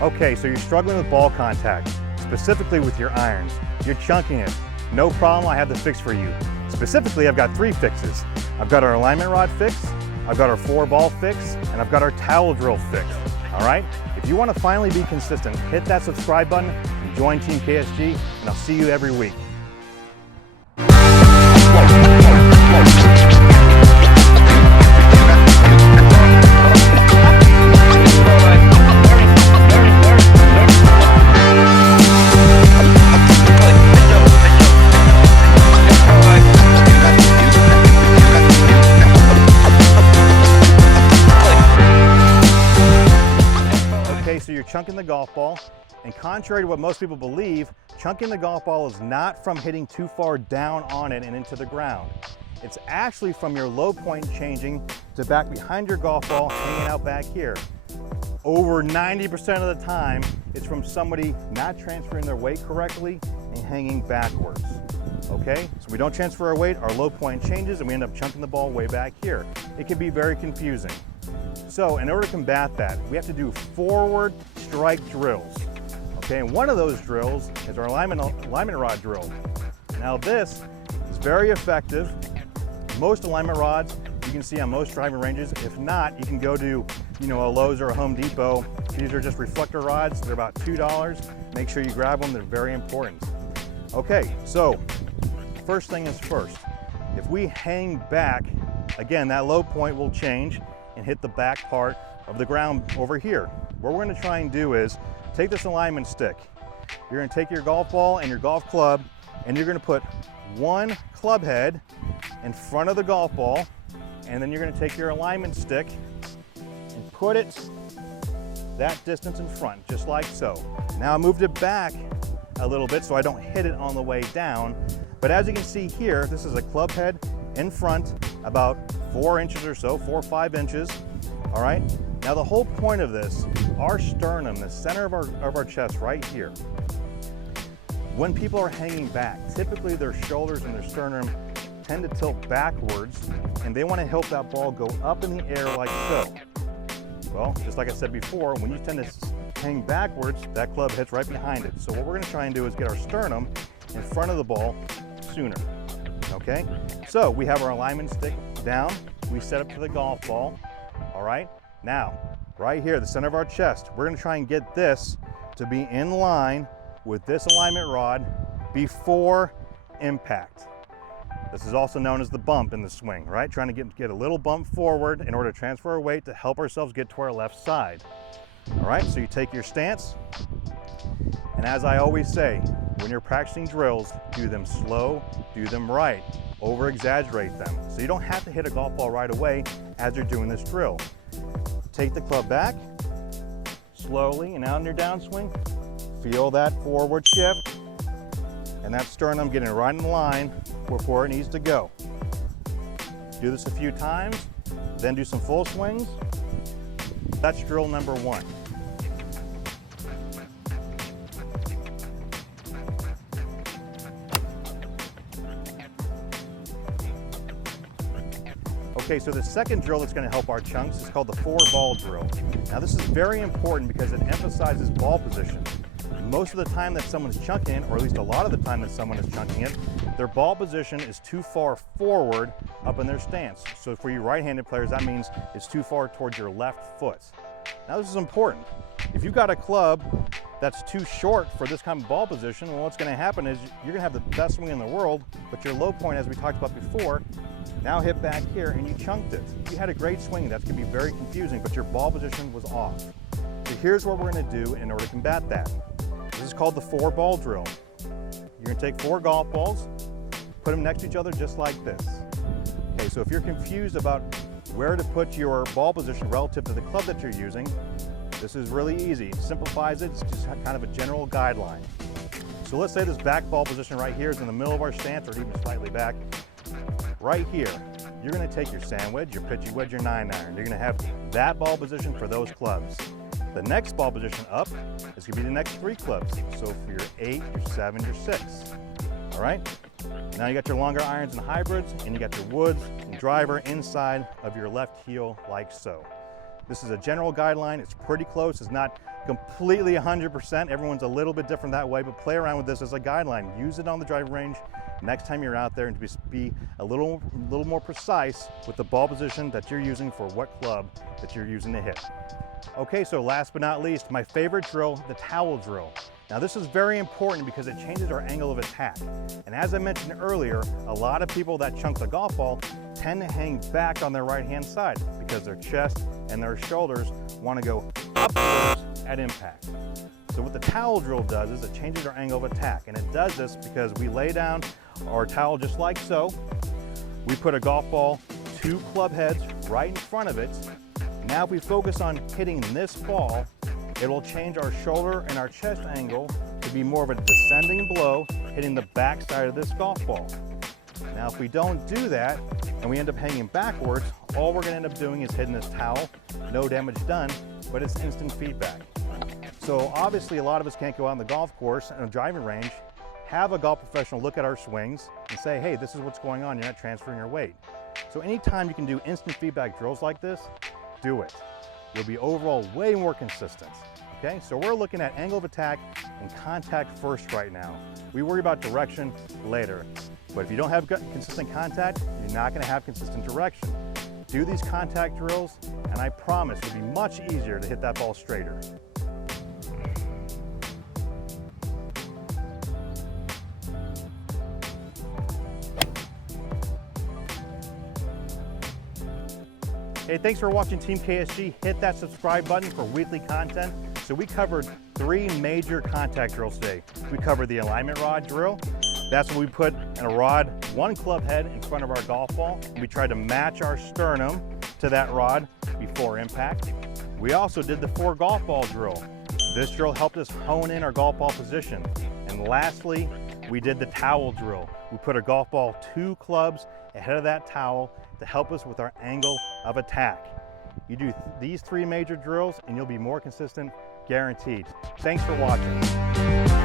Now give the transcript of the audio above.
Okay, so you're struggling with ball contact, specifically with your irons. You're chunking it. No problem, I have the fix for you. Specifically, I've got 3 fixes. I've got our alignment rod fix, I've got our 4-ball fix, and I've got our towel drill fix. All right? If you want to finally be consistent, hit that subscribe button and join Team KSG, and I'll see you every week. So you're chunking the golf ball, and contrary to what most people believe, chunking the golf ball is not from hitting too far down on it and into the ground. It's actually from your low point changing to back behind your golf ball, hanging out back here. Over 90% of the time, it's from somebody not transferring their weight correctly and hanging backwards. Okay, so we don't transfer our weight, our low point changes, and we end up chunking the ball way back here. It can be very confusing. So in order to combat that, we have to do forward strike drills. Okay, and one of those drills is our alignment rod drill. Now this is very effective. Most alignment rods you can see on most driving ranges. If not, you can go to a Lowe's or a Home Depot. These are just reflector rods. They're about $2. Make sure you grab them. They're very important. Okay, so first thing is first. If we hang back, again, that low point will change and hit the back part of the ground over here. What we're gonna try and do is take this alignment stick. You're gonna take your golf ball and your golf club, and you're gonna put one club head in front of the golf ball, and then you're gonna take your alignment stick and put it that distance in front, just like so. Now I moved it back a little bit so I don't hit it on the way down, but as you can see here, this is a club head in front, about 4 inches or so, 4 or 5 inches, all right? Now the whole point of this, our sternum, the center of our chest right here, when people are hanging back, typically their shoulders and their sternum tend to tilt backwards, and they want to help that ball go up in the air like so. Well, just like I said before, when you tend to hang backwards, that club hits right behind it. So what we're going to try and do is get our sternum in front of the ball sooner. Okay, so we have our alignment stick down, we set up to the golf ball, all right? Now, right here, the center of our chest, we're gonna try and get this to be in line with this alignment rod before impact. This is also known as the bump in the swing, right? Trying to get a little bump forward in order to transfer our weight to help ourselves get to our left side. All right, so you take your stance, and as I always say, when you're practicing drills, do them slow, do them right, over-exaggerate them. So you don't have to hit a golf ball right away as you're doing this drill. Take the club back, slowly, and out in your downswing, feel that forward shift, and that sternum getting right in line where it needs to go. Do this a few times, then do some full swings. That's drill number 1. Okay, so the second drill that's going to help our chunks is called the 4-ball drill. Now this is very important because it emphasizes ball position. Most of the time that someone's chunking it, or at least a lot of the time that someone is chunking it, their ball position is too far forward up in their stance. So for you right-handed players, that means it's too far towards your left foot. Now this is important. If you've got a club that's too short for this kind of ball position, well, what's going to happen is you're going to have the best swing in the world, but your low point, as we talked about before, now hit back here and you chunked it. You had a great swing. That's going to be very confusing, but your ball position was off. So here's what we're going to do in order to combat that. This is called the 4-ball drill. You're going to take 4 golf balls, put them next to each other just like this. Okay, so if you're confused about where to put your ball position relative to the club that you're using, this is really easy. It simplifies it. It's just kind of a general guideline. So let's say this back ball position right here is in the middle of our stance, or even slightly back. Right here, you're going to take your sand wedge, your pitchy wedge, your 9-iron. You're going to have that ball position for those clubs. The next ball position up is going to be the next 3 clubs. So for your 8, your 7, your 6. All right? Now you got your longer irons and hybrids, and you got your woods and driver inside of your left heel like so. This is a general guideline. It's pretty close. It's not completely 100%. Everyone's a little bit different that way, but play around with this as a guideline. Use it on the driving range next time you're out there, and to be a little more precise with the ball position that you're using for what club that you're using to hit. Okay, so last but not least, my favorite drill, the towel drill. Now this is very important because it changes our angle of attack. And as I mentioned earlier, a lot of people that chunk the golf ball tend to hang back on their right-hand side because their chest and their shoulders want to go upwards at impact. So what the towel drill does is it changes our angle of attack. And it does this because we lay down our towel just like so. We put a golf ball 2 club heads right in front of it. Now if we focus on hitting this ball, it will change our shoulder and our chest angle to be more of a descending blow, hitting the back side of this golf ball. Now if we don't do that and we end up hanging backwards, all we're going to end up doing is hitting this towel. No damage done, but it's instant feedback. So obviously a lot of us can't go out on the golf course and a driving range, have a golf professional look at our swings and say, hey, this is what's going on, you're not transferring your weight. So anytime you can do instant feedback drills like this, do it. You'll be overall way more consistent. Okay, so we're looking at angle of attack and contact first right now. We worry about direction later. But if you don't have consistent contact, you're not going to have consistent direction. Do these contact drills, and I promise it'll be much easier to hit that ball straighter. Hey, thanks for watching Team KSG. Hit that subscribe button for weekly content. So we covered 3 major contact drills today. We covered the alignment rod drill. That's what we put in a rod, 1 club head in front of our golf ball. We tried to match our sternum to that rod before impact. We also did the 4 golf ball drill. This drill helped us hone in our golf ball position. And lastly, we did the towel drill. We put a golf ball 2 clubs ahead of that towel to help us with our angle of attack. You do these 3 major drills and you'll be more consistent, guaranteed. Thanks for watching.